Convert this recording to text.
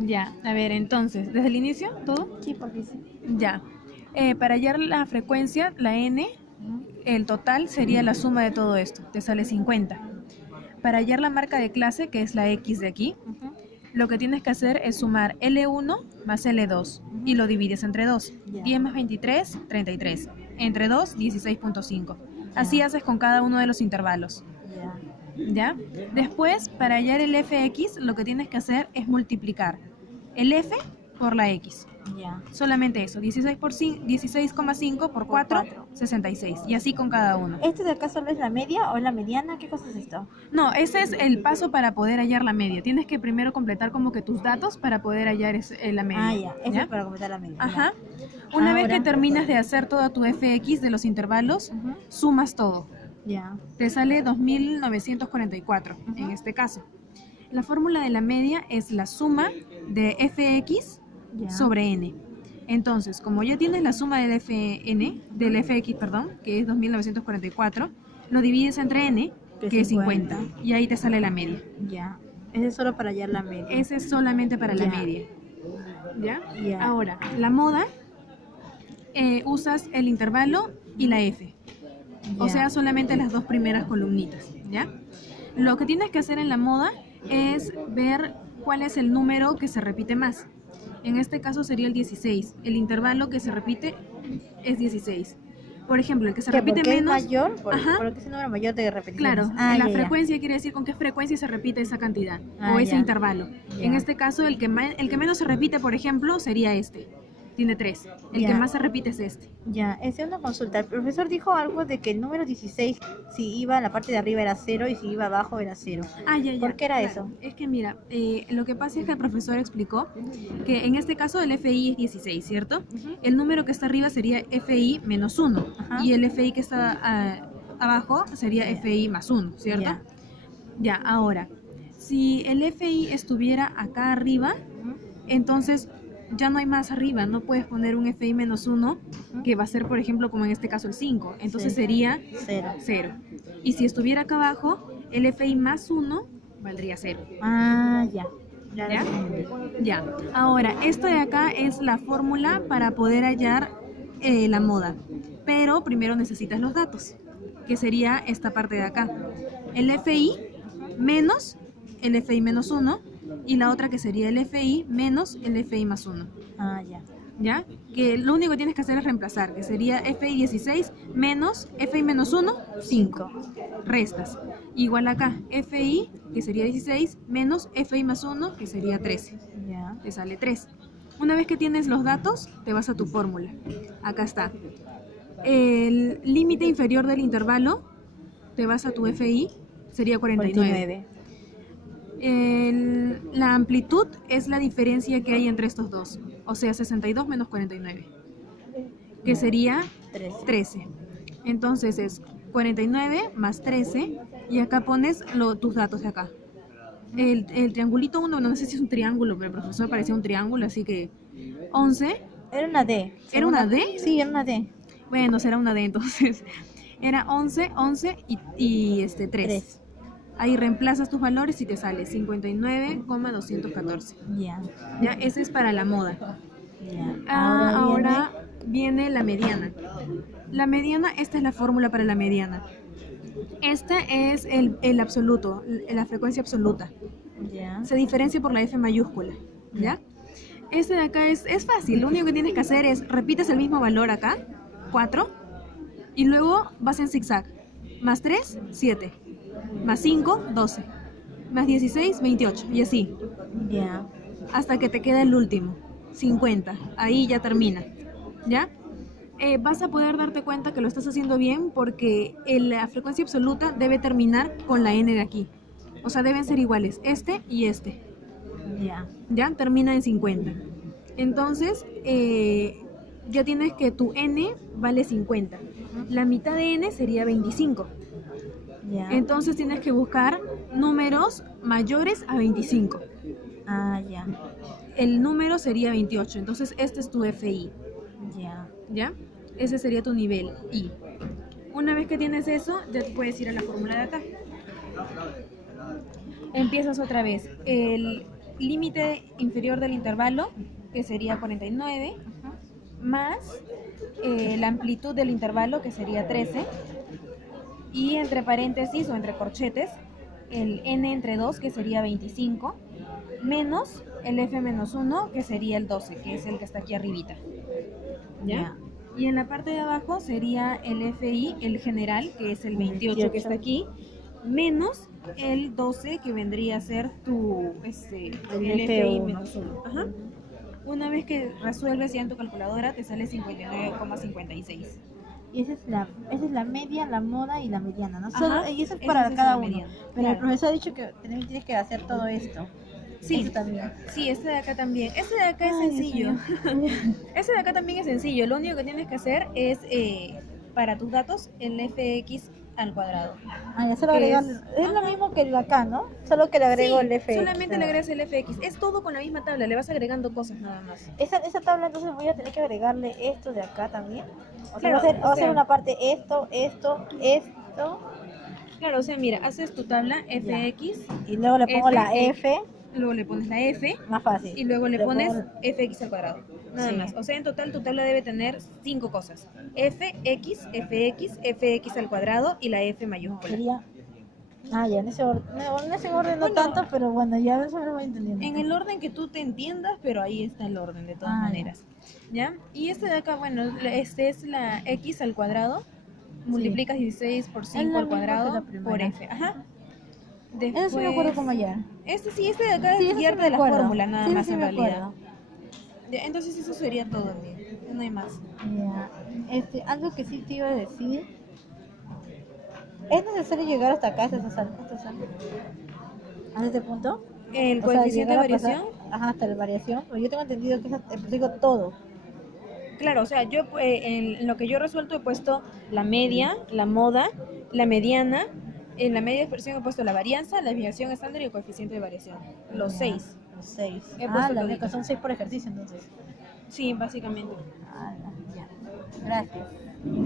Ya, a ver, entonces, ¿desde el inicio todo? Sí, porque sí. Ya. Para hallar la frecuencia, la n, el total sería la suma de todo esto, te sale 50. Para hallar la marca de clase, que es la x de aquí, lo que tienes que hacer es sumar L1 más L2 y lo divides entre 2. Ya. 10 más 23, 33. Entre 2, 16.5. Así haces con cada uno de los intervalos. Ya. ¿Ya? Después, para hallar el fx, lo que tienes que hacer es multiplicar el f por la x. Ya. Solamente eso, 16,5 por 4, 66. Y así con cada uno. ¿Esto de acá solo es la media o la mediana? ¿Qué cosa es esto? No, ese es el paso para poder hallar la media. Tienes que primero completar como que tus datos para poder hallar la media. Ah, ya. Eso ¿Ya? es para completar la media. Ajá. Una vez que Ahora. terminas de hacer toda tu fx de los intervalos, sumas todo. Ya. Te sale 2944 en este caso. La fórmula de la media es la suma de fx Ya. sobre n. Entonces, como ya tienes la suma del fx, perdón, que es 2944, lo divides entre n, que es 50, y ahí te sale la media. Ya. Ese es solo para hallar la media. Ese es solamente para la Ya. media. ¿Ya? Ya. Ahora, la moda, usas el intervalo y la f. O Ya. sea, solamente las dos primeras columnitas, ¿ya? Lo que tienes que hacer en la moda es ver cuál es el número que se repite más. En este caso sería el 16. El intervalo que se repite es 16. Por ejemplo, el que se ¿Qué, repite porque menos... es mayor? Ajá. Porque es un número mayor de repeticiones. Claro, Ah, la ya, ya. frecuencia quiere decir con qué frecuencia se repite esa cantidad Ah, o ese ya. intervalo. Ya. En este caso, el que menos se repite, por ejemplo, sería este. Tiene 3. El Ya. que más se repite es este. Ya, es una consulta. El profesor dijo algo de que el número 16, si iba en la parte de arriba era 0 y si iba abajo era 0. Ah, ya, ya. ¿Por qué era Claro. eso? Es que mira, lo que pasa es que el profesor explicó que en este caso el FI es 16, ¿cierto? El número que está arriba sería FI menos 1 Ajá. y el FI que está abajo sería FI más 1, ¿cierto? Ya. Ya, ahora, si el FI estuviera acá arriba, entonces ya no hay más arriba, no puedes poner un FI menos 1 que va a ser, por ejemplo, como en este caso el 5, entonces Sí. sería 0. 0. Y si estuviera acá abajo, el FI más 1 valdría 0. Ah, ya. ¿Ya? Ya. Ahora, esto de acá es la fórmula para poder hallar la moda, pero primero necesitas los datos, que sería esta parte de acá. El FI menos el FI menos 1 y la otra que sería el FI menos el FI más 1. Ah, ya. ¿Ya? Que lo único que tienes que hacer es reemplazar, que sería FI 16 menos FI menos 1, 5. Restas. Igual acá, FI, que sería 16, menos FI más 1, que sería 13. Ya. Te sale 3. Una vez que tienes los datos, te vas a tu fórmula. Acá está. El límite inferior del intervalo, te vas a tu FI, sería 49. La amplitud es la diferencia que hay entre estos dos, o sea, 62 menos 49, que sería 13. Entonces es 49 más 13, y acá pones tus datos de acá. El triangulito 1, no sé si es un triángulo, pero el profesor parecía un triángulo, así que 11. Era una D. ¿Era una D? Sí, era una D. Bueno, será una D entonces. Era 11, 11 y 3. 3. Ahí reemplazas tus valores y te sale 59,214. Ya. Ya, ese es para la moda. Ya. Ahora viene la mediana. La mediana, esta es la fórmula para la mediana. Esta es el absoluto, la frecuencia absoluta. Ya. Se diferencia por la F mayúscula, ¿ya? Este de acá es fácil, lo único que tienes que hacer es repites el mismo valor acá, 4, y luego vas en zigzag. Más 3, 7. Más 5, 12. Más 16, 28. Y así. Ya. Hasta que te queda el último, 50. Ahí ya termina. ¿Ya? Vas a poder darte cuenta que lo estás haciendo bien porque la frecuencia absoluta debe terminar con la n de aquí. O sea, deben ser iguales, este y este. Ya. ¿Ya? Termina en 50. Entonces, ya tienes que tu n vale 50. La mitad de n sería 25. Ya. Entonces tienes que buscar números mayores a 25. Ah, ya. El número sería 28, entonces este es tu FI. Ya. ¿Ya? Ese sería tu nivel I. Una vez que tienes eso, ya puedes ir a la fórmula de acá. Empiezas otra vez. límite inferior del intervalo, que sería 49, más la amplitud del intervalo, que sería 13, y entre paréntesis o entre corchetes, el n entre 2, que sería 25, menos el f menos 1, que sería el 12, que es el que está aquí arribita. ¿Ya? Y en la parte de abajo sería el FI, el general, que es el 28 que está aquí, menos el 12, que vendría a ser tu el FI menos 1. Ajá. Una vez que resuelves ya en tu calculadora, te sale 59,56. Y esa es la media, la moda y la mediana, ¿no? Ajá, Y eso es esa para es cada la uno. mediana, Pero claro. el profesor ha dicho que también tienes que hacer todo esto. Sí, Eso también. sí, este de acá también. Este de acá es Ay, sencillo. Dios mío. Este de acá también es sencillo. Lo único que tienes que hacer es, para tus datos, el fx al cuadrado. Ah, ya solo Que agregar. es- Es lo ajá. mismo que el de acá, ¿no? Solo que le agrego Sí, el FX. solamente le agregas el fx. Es todo con la misma tabla, le vas agregando cosas nada más. Esa tabla, entonces voy a tener que agregarle esto de acá también. O sea, Claro, va a o hacer sea- una parte esto. Claro, o sea, mira, haces tu tabla fx, Y luego le pongo la FX. F. luego le pones la f Más fácil. y luego le pones pongo- fx al cuadrado. Nada Sí. más. O sea, en total tu tabla debe tener 5 cosas. fx, fx, fx al cuadrado y la f mayúscula. Sería. Ah, ya, en ese orden. No, en ese orden no Bueno, tanto, pero bueno, ya eso me lo voy entendiendo. En el orden que tú te entiendas, pero ahí está el orden de todas Ah, ya. maneras. ¿Ya? Y este de acá, bueno, este es la x al cuadrado. Multiplicas 16 por 5 lo al mismo que cuadrado la primera. por f. Ajá. Eso sí me acuerdo cómo hallar. Este sí, este de acá Sí, es eso sí guiarte me de la acuerdo. fórmula, nada Sí, más sí en me realidad. acuerdo. Ya, entonces eso sería todo, amigo. No hay más. Ya. Algo que sí te iba a decir. ¿Es necesario llegar hasta acá, hasta este punto? El O sea, coeficiente de llegar a pasar- variación, Ajá, hasta la variación. Pero yo tengo entendido que digo todo. claro, o sea, yo en lo que yo he resuelto he puesto la media, la moda, la mediana. En la media expresión he puesto la varianza, la desviación estándar y el coeficiente de variación. Los Ya, 6. Los 6. He puesto La todito. neta, son 6 por ejercicio entonces. Sí, básicamente. Ya. Gracias.